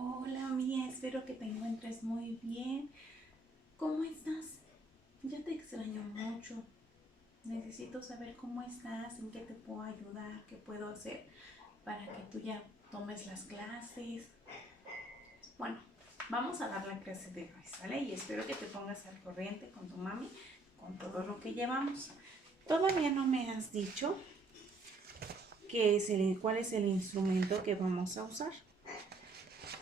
Hola, Mía, espero que te encuentres muy bien. ¿Cómo estás? Ya te extraño mucho. Necesito saber cómo estás, en qué te puedo ayudar, qué puedo hacer para que tú ya tomes las clases. Bueno, vamos a dar la clase de hoy, ¿sale? Y espero que te pongas al corriente con tu mami, con todo lo que llevamos. Todavía no me has dicho cuál es el instrumento que vamos a usar,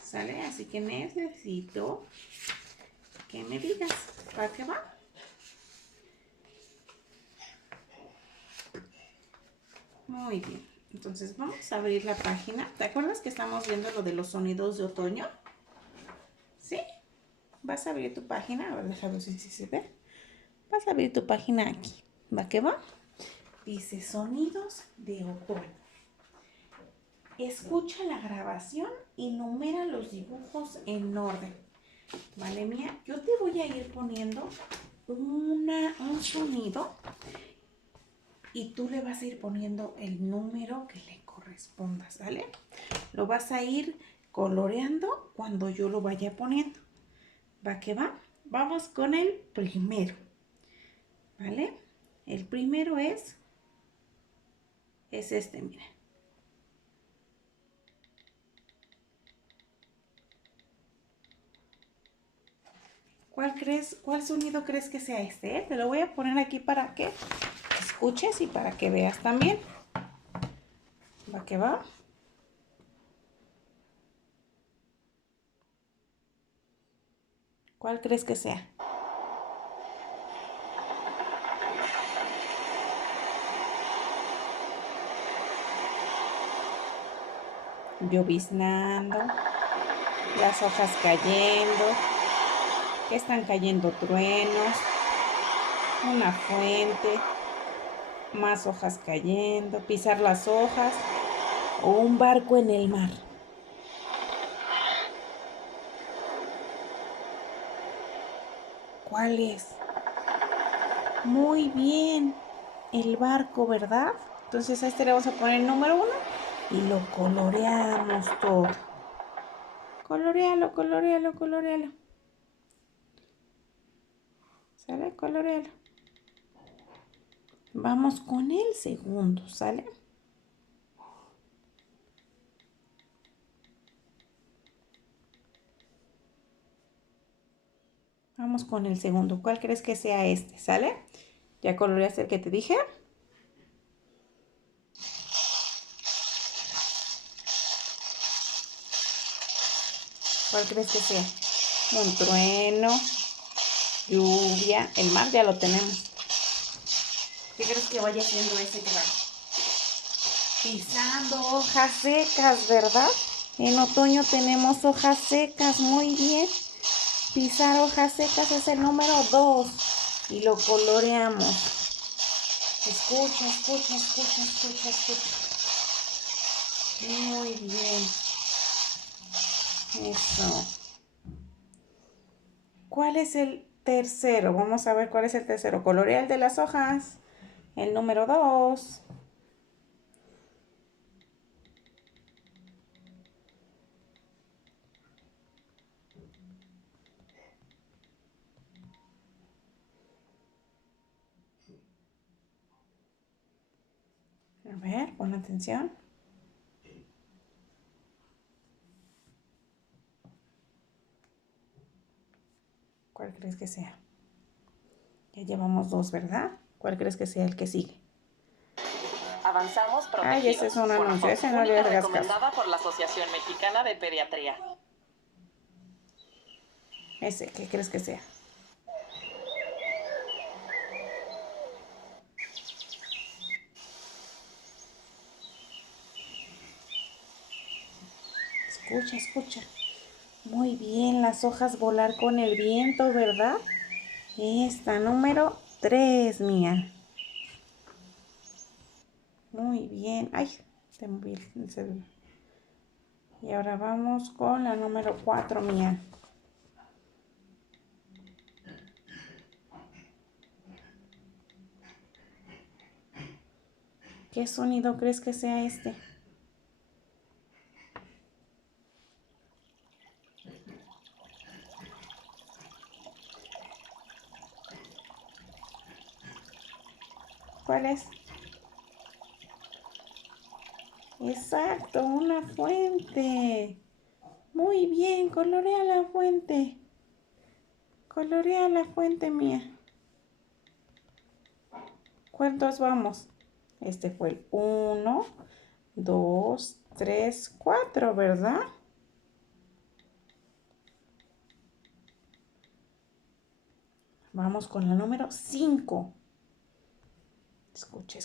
¿sale? Así que necesito que me digas, ¿para qué va? Muy bien, entonces vamos a abrir la página. ¿Te acuerdas que estamos viendo lo de los sonidos de otoño? ¿Sí? Vas a abrir tu página, a ver, déjame ver si se ve. Vas a abrir tu página aquí, ¿va que va? Dice sonidos de otoño. Escucha la grabación y numera los dibujos en orden. ¿Vale, Mía? Yo te voy a ir poniendo un sonido y tú le vas a ir poniendo el número que le corresponda, ¿vale? Lo vas a ir coloreando cuando yo lo vaya poniendo. ¿Va que va? Vamos con el primero, ¿vale? El primero es este, mira. ¿Cuál sonido crees que sea este? Te lo voy a poner aquí para que escuches y para que veas también. ¿Va que va? ¿Cuál crees que sea? Lloviznando, las hojas cayendo, que están cayendo truenos, una fuente, más hojas cayendo, pisar las hojas o un barco en el mar. ¿Cuál es? Muy bien, el barco, ¿verdad? Entonces a este le vamos a poner el número 1 y lo coloreamos todo. Colorealo, colorealo, colorealo. ¿Sale? Colorealo. Vamos con el segundo, ¿sale? Vamos con el segundo. ¿Cuál crees que sea este? ¿Sale? ¿Ya coloreaste el que te dije? ¿Cuál crees que sea? Un trueno, lluvia, el mar ya lo tenemos. ¿Qué crees que vaya haciendo ese que va? Pisando hojas secas, ¿verdad? En otoño tenemos hojas secas, muy bien. Pisar hojas secas es el número 2 y lo coloreamos. Escucha, escucha, escucha, escucha, escucha. Muy bien. Eso. ¿Cuál es el tercero? Vamos a ver cuál es el tercero. Colorea el de las hojas. El número 2. A ver, pon atención. ¿Cuál crees que sea? Ya llevamos 2, ¿verdad? ¿Cuál crees que sea el que sigue? Avanzamos protegidos. Ay, ese es un anuncio. Ese no le Única hagas caso. recomendada por la Asociación Mexicana de Pediatría. Ese, ¿qué crees que sea? Escucha, escucha. Muy bien, las hojas volar con el viento, ¿verdad? Esta, número 3, Mía. Muy bien. Ay, te moví el celular. Y ahora vamos con la número 4, Mía. ¿Qué sonido crees que sea este? ¿Cuál es? Exacto, una fuente. Muy bien, colorea la fuente. Colorea la fuente mía. ¿Cuántos vamos? Este fue el 1, 2, 3, 4, ¿verdad? Vamos con la número 5. Escuche.